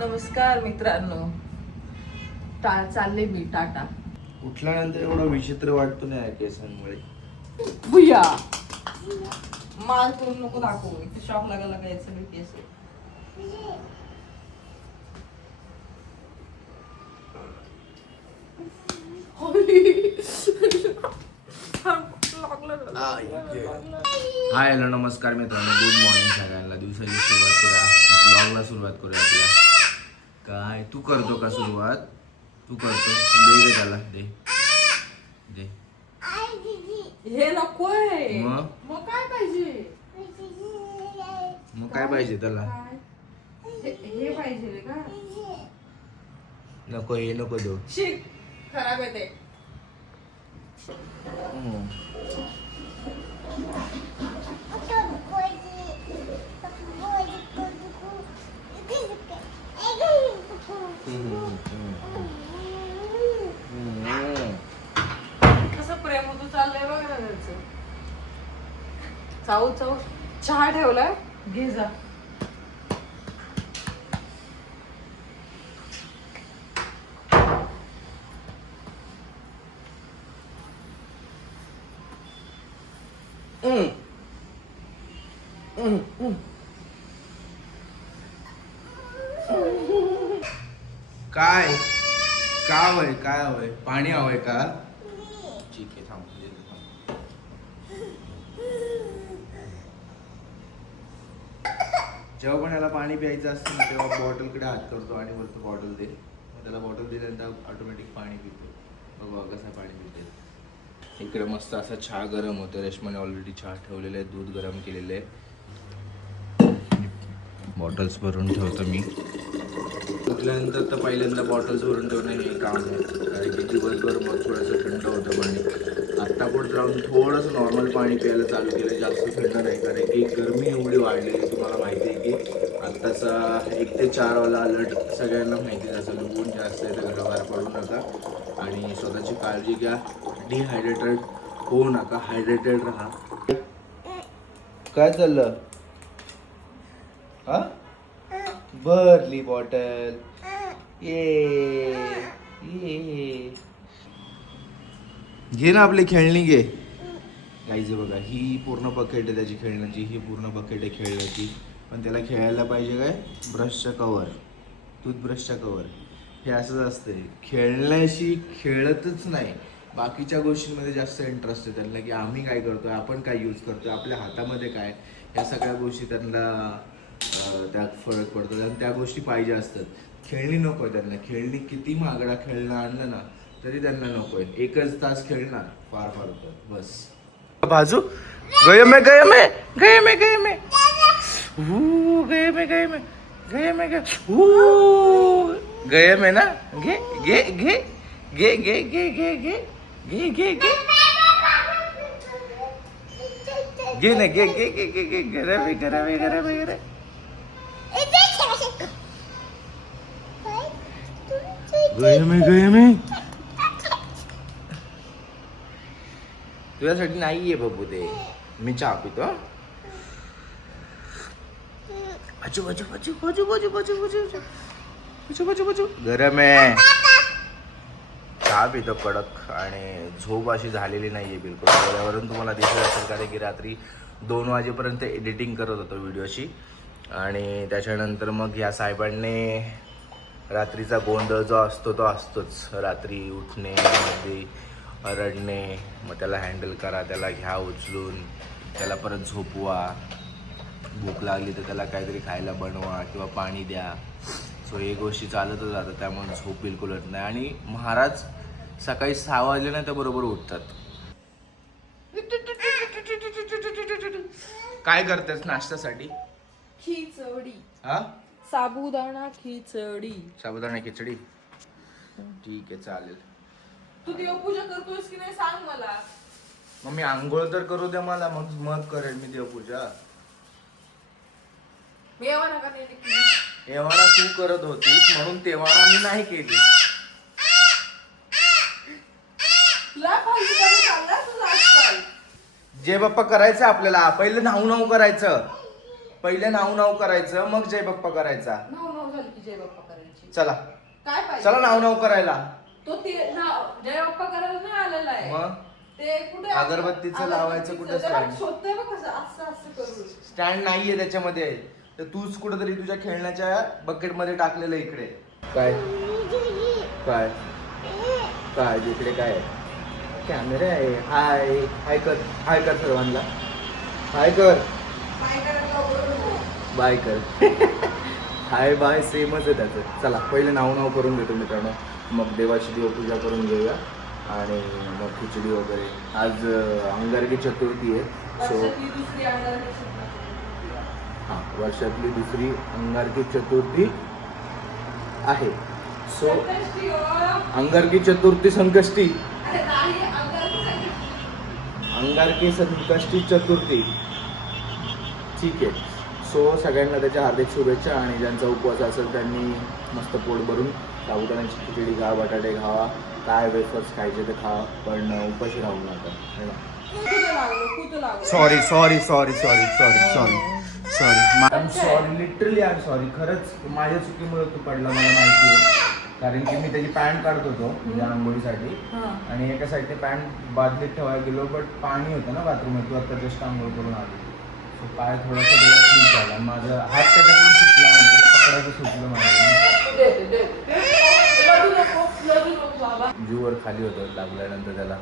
नमस्कार मित्रांनो. चालले मी टाटा. उठल्यानंतर एवढा विचित्र वाटतो नाही केसांमुळे. भुया माल तू नको दाखवू, इथे शॉक लागायला काय सगळे केस. हाय हॅलो नमस्कार मित्रांनो, गुड मॉर्निंग सगळ्यांना. दिवसाची सुरुवात करूया, ब्लॉगला सुरुवात करूया आपल्या. काय तू करतो का सुरुवात? तू करतो, दे रे त्याला, दे दे. हे नकोय. मग काय पाहिजे? मग काय पाहिजे त्याला? हे पाहिजे रे का? नको, हे नको देऊ. शिक खराब आहे ते. कसं प्रेम होतं चाललंय बघ ना त्याचं. चाऊ चाऊ चहा ठेवलाय, घे जा. काय का हवंय? काय हवंय? पाणी हवंय का? ठीक आहे, थांब देतो, थांब. जेव्हा पण याला पाणी प्यायचं असतं ना तेव्हा बॉटलकडे हात करतो आणि बोलतो बॉटल दे. मग त्याला बॉटल दिल्यानंतर ऑटोमॅटिक पाणी पितो. बघा कसं पाणी पिते. इकडे मस्त असा चहा गरम होतो. रेशमाने ऑलरेडी चहा ठेवलेला आहे, दूध गरम केलेलं आहे. बॉटल्स भरून ठेवतो मी. उठल्यानंतर तर पहिल्यांदा बॉटल्स भरून ठेवणं हे काम आहे, कारण की दिवसभर मग थोडंसं थंड होतं पाणी. आत्ता पण जाऊन थोडंसं नॉर्मल पाणी प्यायला चालू केलं, जास्त थंड नाही, कारण की गरमी एवढी वाढलेली आहे. तुम्हाला माहिती आहे की आत्ताचा 1 ते 4 वाला अलर्ट सगळ्यांना माहिती आहे. जसं ऊन जास्त आहे तर घराबाहेर पडू नका आणि स्वतःची काळजी घ्या. डिहायड्रेटेड होऊ नका, हायड्रेटेड राहा. काय चाललं? हा भरली बॉटल. ये घे ना आपली खेळणी घे. गाईज बघा, ही पूर्ण बकेट आहे त्याची खेळण्याची, ही पूर्ण बकेट आहे खेळण्याची. पण त्याला खेळायला पाहिजे काय? ब्रशच्या कवर, टूथब्रशच्या कवर. हे असंच असतंय, खेळण्याशी खेळतच नाही, बाकीच्या गोष्टींमध्ये जास्त इंटरेस्ट आहे त्यांना. की आम्ही काय करतोय, आपण काय यूज करतोय, आपल्या हातामध्ये काय, या सगळ्या गोष्टी त्यांना त्यात फरक पडतो आणि त्या गोष्टी पाहिजे असतात. खेळणी नको आहे त्यांना. खेळणी किती महागडा खेळणं आणलं ना तरी त्यांना नको आहे. 1च तास खेळणार फार फार तर बस. बाजू गए में गए में गए में गए में गए में गए में गए में गए में ना घे घे घे घे घे घे घे घे घे घे घे घे ना घे घे घे घे घे गरम आहे गरम आहे गरम आहे गरम. गए में तुझ्यासाठी नाहीये बाबू ते. मी चहा पितो. बचू बचू बचू बचू बचू बचू बचू बचू बचू बचू गरम आहे. चहा पितो कडक आणि झोप अशी झालेली नाहीये बिलकुल. त्यावरून तुम्हाला दिसत असेल, कारण की रात्री 2 वाजेपर्यंत एडिटिंग करत होतो व्हिडिओची. आणि त्याच्यानंतर मग या साहेबांनी रात्रीचा गोंधळ जो असतो तो असतोच. रात्री उठणे, मध्ये रडणे, मग त्याला हँडल करा, त्याला घ्या उचलून, त्याला परत झोपवा, भूक लागली तर त्याला काहीतरी खायला बनवा किंवा पाणी द्या. सो हे गोष्टी चालतच जातात, त्यामुळे झोप बिलकुल येत नाही. आणि महाराज सकाळी 6 वाजले ना तर बरोबर उठतात. काय करतेस नाश्त्यासाठी? खिचडी. हा, साबुदाणा खिचडी. साबुदाणा खिचडी. ठीक आहे, चालेल. तू देवपूजा करतोयस की नाही सांग मला. मग मी आंघोळ तर करू दे मला, मग करेल मी देवपूजा. मी यावा नका नाही. एव्हाना तू करत होतीस म्हणून तेव्हा मी नाही केली. तुला फालतू करायला चाललाय तुझा आजकाल. जय बाप्पा करायचं आपल्याला. पहिले नाव नाव करायचं, पहिले नाव नाव करायचं, मग जय बाप्पा करायचा. नो नो आठवण झाली की जय बाप्पा करायची. चला काय पाहिजे? चला नाव करायला. तो ते नाव जय बाप्पा करायला नाही आलेला आहे. मग ते कुठे अगरबत्तीचं लावायचं कुठे स्टँड? शोधतोय बघ कसं असं करून. स्टँड नाहीये त्याच्यामध्ये. तर तूच कुठेतरी तुझ्या खेळण्याच्या बकेट मध्ये टाकलेलं इकडे. काय काय काय इकडे काय कॅमेरा आहे. हाय हाय कर सर्वांना. हाय कर काय करायला बाय कर. हाय बाय सेमच आहे त्याचं. चला पहिले नाव करून घेतो मित्रांनो, मग देवाची देवपूजा करून घेऊया आणि मग खिचडी वगैरे. आज अंगारकी चतुर्थी आहे. सो दुसरी अंगारकी हां, वर्षातली दुसरी अंगारकी चतुर्थी आहे. सो अंगारकी चतुर्थी संकष्टी, अंगारकी संकष्टी चतुर्थी. ठीक आहे. सो सगळ्यांना त्याच्या हार्दिक शुभेच्छा. आणि ज्यांचा उपवास असेल त्यांनी मस्त पोट भरून साबुदाण्याची खिचडी खा, बटाटे खावा, काय वेफर्स खायचे ते खा, पण उपाशी राहू नका. Sorry sorry sorry sorry sorry sorry sorry I am sorry, literally I am sorry. खरंच माझ्या चुकीमुळे तू पडला, मला माहिती आहे. कारण की मी त्याची पॅन्ट काढत होतो म्हणजे आंघोळीसाठी, आणि एका साईडने पॅन्ट बादलीत ठेवायला गेलो, बट पाणी होतं ना बाथरूम. तू आता जस्ट आंघोळ करून आली. सो पाय थोडासा त्याला स्लीप झाला. माझं हात त्याच्याकडून सुटला, म्हणजे पकडायचं सुटलं माझं. जीवर खाली होतं लागल्यानंतर त्याला.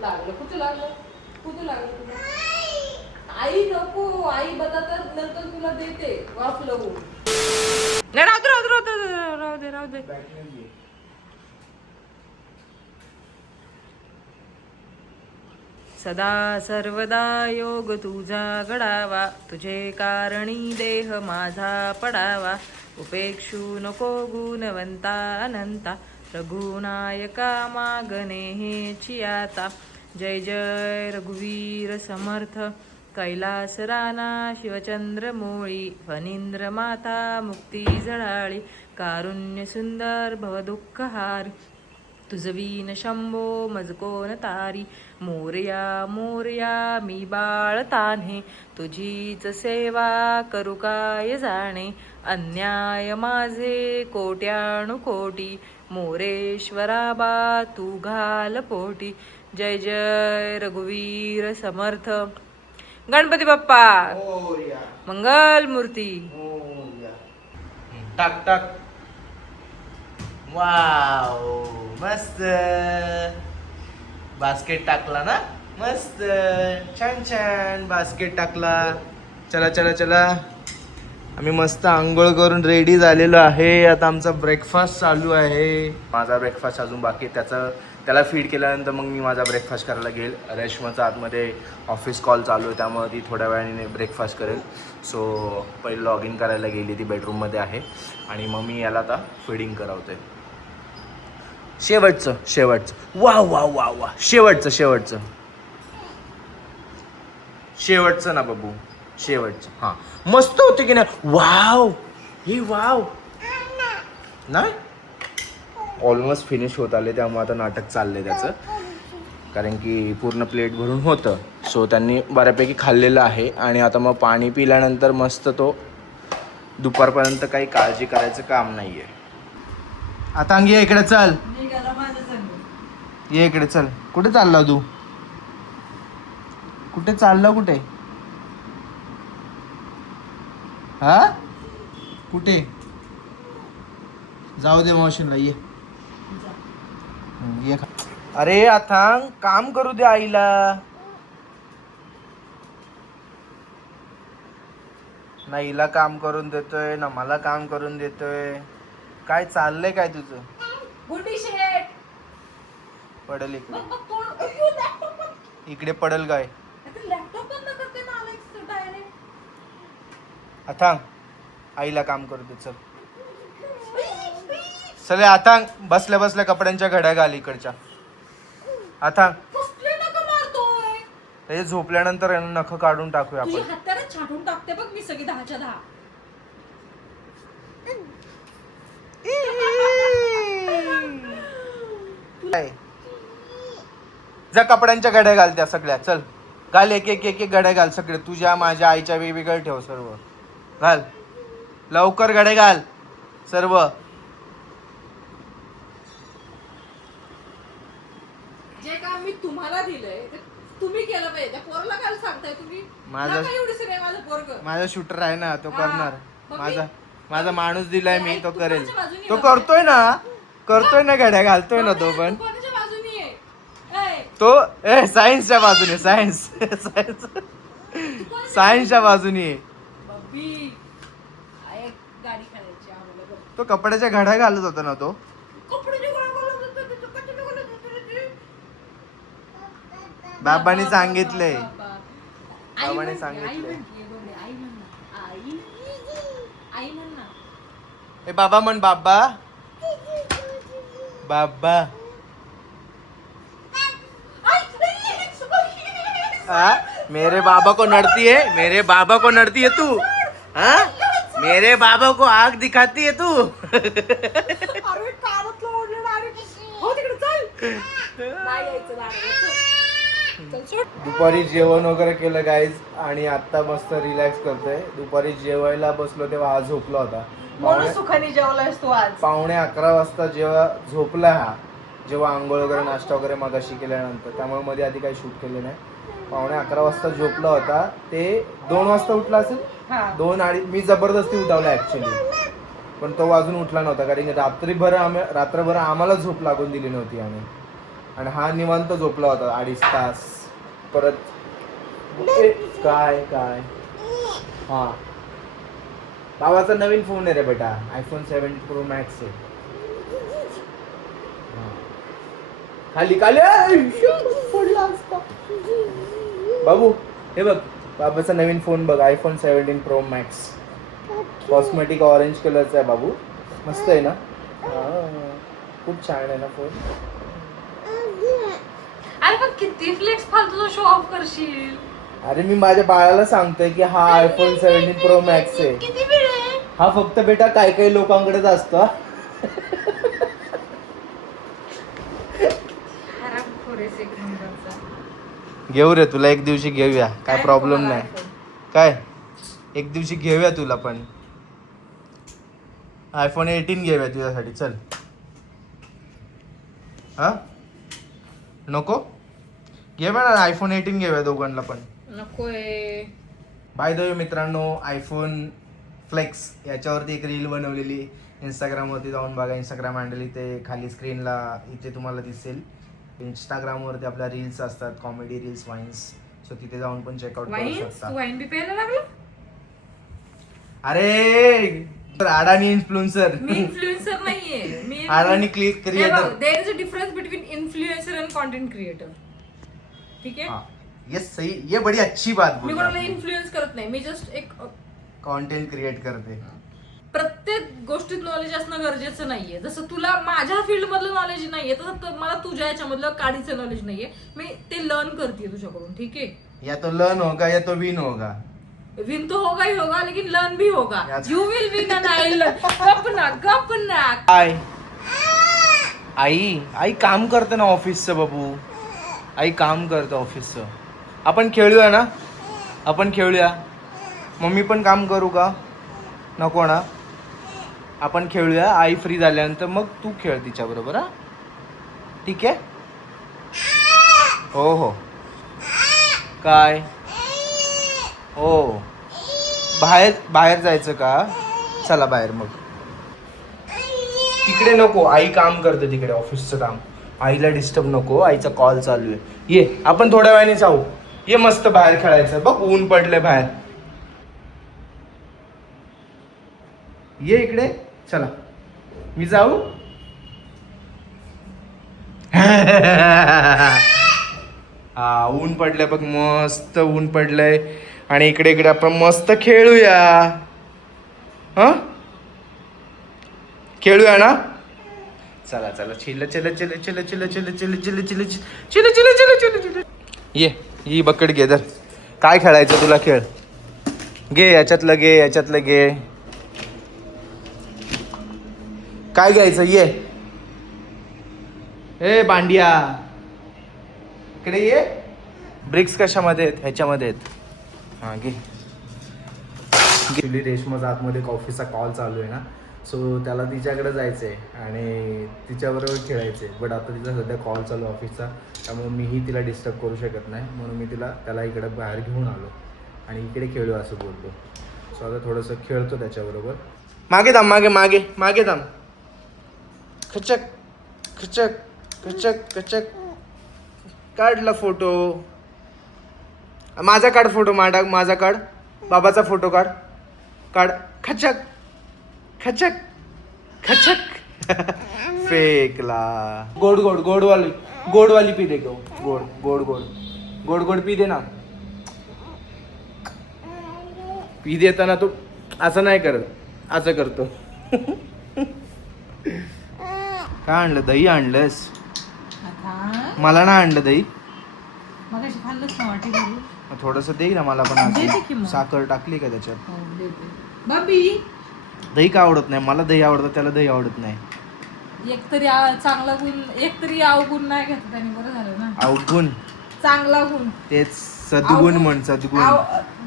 लागलं कुठे लागलं तुला? आई नको, आई बघा तर नंतर तुला देते वाफ लावून. नाही राहू दे. सदा सर्वदा योग तुझा घडावा, तुझे कारणी देह माझा पडावा. उपेक्षू नको गुणवंता अनंता, रघुनायका मागणे हेची आता. जय जय रघुवीर समर्थ, कैलास राणा शिवचंद्र मोळी. फणींद्र माता मुक्ती जळाळी, कारुण्य सुंदर भवदुःखहारी. तुझवीन शंभो मज कोण तारी. मोरया मोरया मी बाळतान्हे, तुझीच सेवा करू काय जाणे. अन्याय माझे कोट्यानुकोटी, मोरेश्वरा बा तू घाल पोटी. जय जय रघुवीर समर्थ. गणपती बाप्पा मंगल मूर्ती. टाक टाक. वाव मस्त. बास्केट टाकला ना, मस्त छान छान बास्केट टाकला. चला चला चला, आम्ही मस्त आंघोळ करून रेडी झालेलो आहे. आता आमचा ब्रेकफास्ट चालू आहे. माझा ब्रेकफास्ट अजून बाकी. त्याला फीड केल्यानंतर मग मी माझा ब्रेकफास्ट करायला घेईल. रेश्माचा आतमध्ये ऑफिस कॉल चालू आहे, त्यामुळे ती थोड्या वेळाने ब्रेकफास्ट करेल. सो पहिले लॉग इन करायला गेली, ती बेडरूममध्ये आहे. आणि मग मी याला आता फीडिंग करवतोय. शेवटचं वा वा वा वा, शेवटचं ना बाबू, शेवटचं. हां मस्त होते की नाही? वाव हे वाव नाही, ऑलमोस्ट फिनिश होत आले. त्यामुळे आता नाटक चाललंय त्याचं, कारण की पूर्ण प्लेट भरून होतं. सो त्यांनी बऱ्यापैकी खाल्लेलं आहे. आणि आता मग पाणी पिल्यानंतर मस्त तो दुपारपर्यंत काही काळजी करायचं काम नाही आहे. आता ये इकडे चल, ये इकडे चल. कुठे चालला तू? कुठे चालला? कुठे? हा कुठे? जाऊ दे मावशीला. ये ये. अरे आता काम करू दे आईला. ना हिला काम करून देतोय ना मला काम करून देतोय. काय चाललंय काय तुझं? पडल इकडे, इकडे पडल काय? आता आईला काम करू दे. चल चले आता. बसल्या बसल्या कपड्यांच्या घड्या घाल इकडच्या. आता त्याचे झोपल्यानंतर नख काढून टाकूया आपण. छाटून टाकते बघ मी सगळी 10च्या 10. जा कपड्यांच्या घड्या घाल त्या सगळ्या. चल घाल, एक एक एक एक घड्या घाल सगळे. तुझ्या माझ्या आईच्या वेगवेगळ्या ठेव सर्व. घाल लवकर घडे घाल सर्व. जे काम मी तुम्हाला दिलंय ते तुम्ही केलं पाहिजे. त्या पोराला काय सांगताय तुम्ही? माझा- नका एवढी सगळी माझं पोरग. माझा शूटर आहे ना, तो हा. करणार. मग माझा माणूस दिलाय मी, तो तू करेल. कोणाच्या बाजूनी तो आहे? करतोय ना घड्या घालतोय ना तो पण. तू कोणाच्या बाजूनी आहे? ए, तो सायन्सच्या बाजूने सायन्सच्या बाजूने. बब्बी, आहे गाडी खेळायची आम्हाला बघ. तो कपड्याच्या घड्या घालत होता ना तो. कपड्याची गोळा गोळा होतं, ते कशाला गोळा होतं रे? बाबांनी सांगितलंय. बाबा. बाबांनी आई म्हणते, सांगितलंय. आई म्हणते, बघ, आई म्हण ना. आई म्हण ना. ए बाबा म्हण. बाबा बाबा. हाँ? मेरे बाबा को नड़ती है तू. हाँ? मेरे बाबा को आग दिखाती है तू. अरे कानातलं ओढलं direct. हो तिकडे चल. नाही यायचं दाराला, चल. चल सोड. दुपारी जेवण वगैरे केलं गाईज आणि आता मस्त रिलॅक्स करतोय. दुपारी जेवायला बसलो तेव्हा हा झोपला होता. म्हणून सुखाने जेवलायस तू आज. 11:45 वाजता जेव्हा झोपला हा, जेव्हा आंघोळ वगैरे नाश्ता वगैरे मगाशी केल्यानंतर, त्यामुळे मध्ये आधी काही शूट केले नाही. 11:45 वाजता झोपला होता. ते 2 वाजता उठला असेल. 2-2:30 मी जबरदस्ती उठावला ऍक्च्युली, पण तो वाजून उठला नव्हता कारण रात्रभर आम्हाला झोप लागून दिली नव्हती आणि हा निवांत झोपला होता 2.5 तास. परत काय हा बाबाचा नवीन फोन आहे रे बेटा, iPhone 17 Pro Max आहे. खाली पडला असता बाबू. हे बघ बाबाचा नवीन फोन बघ, iPhone 17 Pro Max. Cosmetic orange कलरचा आहे बाबू. मस्त आहे ना. खूप छान आहे ना फोन. अरे पण किती फ्लेक्स फालतू शो ऑफ करशील. अरे मी माझ्या बाळाला सांगतोय की हा iPhone 17 Pro Max आहे. किती वेळ आहे? हा फक्त बेटा काही लोकांकडेच असतो. घेऊ रे तुला एक दिवशी घेऊया, काय प्रॉब्लेम नाही. काय एक दिवशी घेऊया तुला पण. iPhone 18 घेऊया तुझ्यासाठी. चल. हा नको घे म्हणा. iPhone 18 घेऊया दोघांना पण. नकोय. बाय द वे मित्रांनो, आयफोन फ्लेक्स याच्यावरती एक रील बनवलेली. इंस्टाग्रामवरती जाऊन बघा. इंस्टाग्राम हँडल इथे खाली स्क्रीनला इथे तुम्हाला दिसेल. इंस्टाग्रामवरती आपल्या रील्स असतात, कॉमेडी रील्स, वाईन्स. सो तिथे जाऊन पण चेकआउट करू शकता. वाईन बी प्यायला लागला. अरे अडाणी इन्फ्लुएन्सर. मी इन्फ्लुएन्सर नाहीये. मी अडाणी creator. There is a difference between influencer and content creator. ठीक आहे. ये सही, ये बड़ी अच्छी बात मी बोली. कोणाला इन्फ्लुएन्स करत नाही. मी जस्ट एक कंटेंट क्रिएट करते. प्रत्येक गोष्टीत नॉलेज असणं गरजेचं नाहीये. जसं तुला माझ्या फील्ड मधलं नॉलेज नाहीये तसं मला तुझ्या याच्यामधलं काडीचं नॉलेज नाहीये. मी ते लर्न करते तुझ्याकडून. ठीक आहे. या तो लर्न होगा या तो विन होगा. विन तो होगा ही होगा लेकिन लर्न भी होगा. याच- you will win and I will learn. गप ना. आई काम करते ना ऑफिसचं बाबू. आई काम करते ऑफिसचं. आपण खेळूया ना. मम्मी पण काम करू का? नको ना. आपण खेळूया. आई फ्री झाल्यानंतर मग तू खेळ तिच्या बरोबर. हा ठीक आहे. हो काय हो बाहेर जायचं का? चला बाहेर. मग तिकडे नको. आई काम करते तिकडे ऑफिसचं काम. आईला डिस्टर्ब नको. आईचा कॉल चालू आहे. ये आपण थोड्या वेळाने जाऊ. ये मस्त बाहेर खेळायचं. बघ ऊन पडलंय बाहेर. ये इकडे. चला मी जाऊ. हा ऊन पडलंय बघ. मस्त ऊन पडलंय आणि इकडे आपण मस्त खेळूया. हा खेळूया ना. चला चिल. ये ही बकेट घे. धर. काय खेळायचं तुला खेळ. घे याच्यातलं घे. काय घ्यायचं. ये ए बांडिया इकडे ये. ब्रिक्स कशामध्ये आहेत? ह्याच्यामध्ये आहेत. हा घे. ॲक्च्युली रेशमाचा आतमध्ये ऑफिसचा कॉल चालू आहे ना, सो त्याला तिच्याकडे जायचं आहे आणि तिच्याबरोबर खेळायचं आहे. बट आता तिचा सध्या कॉल चालू आहे ऑफिसचा, त्यामुळे मीही तिला डिस्टर्ब करू शकत नाही, म्हणून मी त्याला इकडे बाहेर घेऊन आलो आणि इकडे खेळू असं बोलतो. सो आता थोडंसं खेळतो त्याच्याबरोबर. मागे थांब, मागे मागे मागे थांब. खचक खचक खचक खचक. काढला फोटो. माझा काढ फोटो, माझा काढ. बाबाचा फोटो काढ. काढ. खचक खचक खचक. फेकला. गोड गोड गोडवाली पी दे. गोड गोड गोड गोड गोड पी दे ना. पी देताना तू असं नाही करत, असं करतो. काय आणलं? दही आणलंस? मला ना आणलं दही. थोडस दे ना मला पण. साखर टाकली का त्याच्यात? दही का आवडत नाही? मला दही आवडतं, त्याला दही आवडत नाही. एकतरी चांगला गुण, एकतरी अवगुण नाही घेतला त्याने. बरं झालं ना. अवगुण? चांगला गुण. तेच सद्गुण म्हण. सद्गुण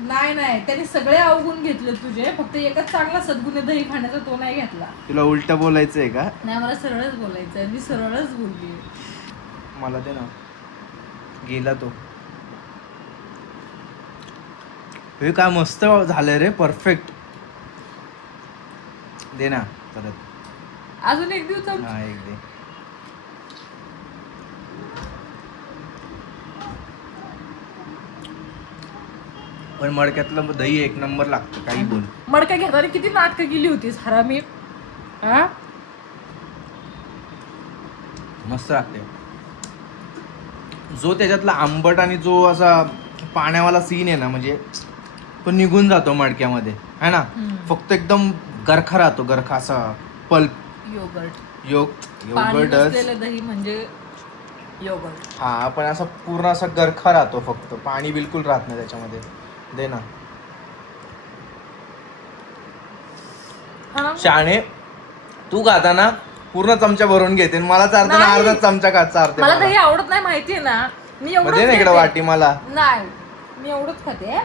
नाही त्याने सगळे अवगुण घेतले तुझे, फक्त एकच चांगला सद्गुण दही खाण्याचा, तो नाही घेतला. तुला उलट बोलायचंय का? नाही, मला सरळच बोलायचंय. मी सरळच बोलली. मला दे ना. गेला तो. हे काय मस्त झालंय रे, परफेक्ट. दे ना परत. अजून एक दिवस. हा, एक दे. पण मडक्यातलं दही एक नंबर लागतं, काही बोल. मडका घेताना किती नाटकं केली होतीस हरामी. मस्त लागते. जो त्याच्यातला आंबट आणि जो असा पाण्यावाला सीन आहे ना, म्हणजे तो निघून जातो मडक्यामध्ये, है ना. फक्त एकदम गरखा राहतो, गरखा असा पल्प. योगर्टच दही म्हणजे योगर्ट. हा, पण असा पूर्ण असा गरखा राहतो, फक्त पाणी बिलकुल राहत नाही त्याच्यामध्ये. दे ना. शाणे, तू खाताना पूर्ण चमचा भरून घेते, मला चारताना अर्धा चमचा चारते. मला दही आवडत नाही, माहितीये ना. मी दे ना इकडे वाटी मला. नाही, मी एवढंच खाते.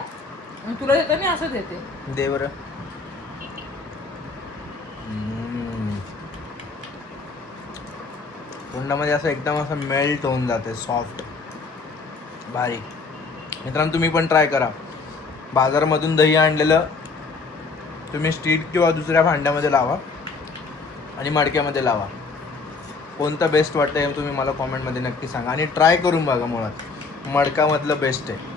तुला देते मी असं देते. दे बरं. तोंडामध्ये असं एकदम असं मेल्ट होऊन जाते, सॉफ्ट, भारी. मित्रांनो, तुम्ही पण ट्राय करा. बाजारामधून दही आणलेलं तुम्ही स्टील किंवा दुसऱ्या भांड्यामध्ये लावा आणि मडक्यामध्ये लावा. कोणतं बेस्ट वाटतं हे तुम्ही मला कॉमेंटमध्ये नक्की सांगा आणि ट्राय करून बघा. मुळात मडकामधलं बेस्ट आहे.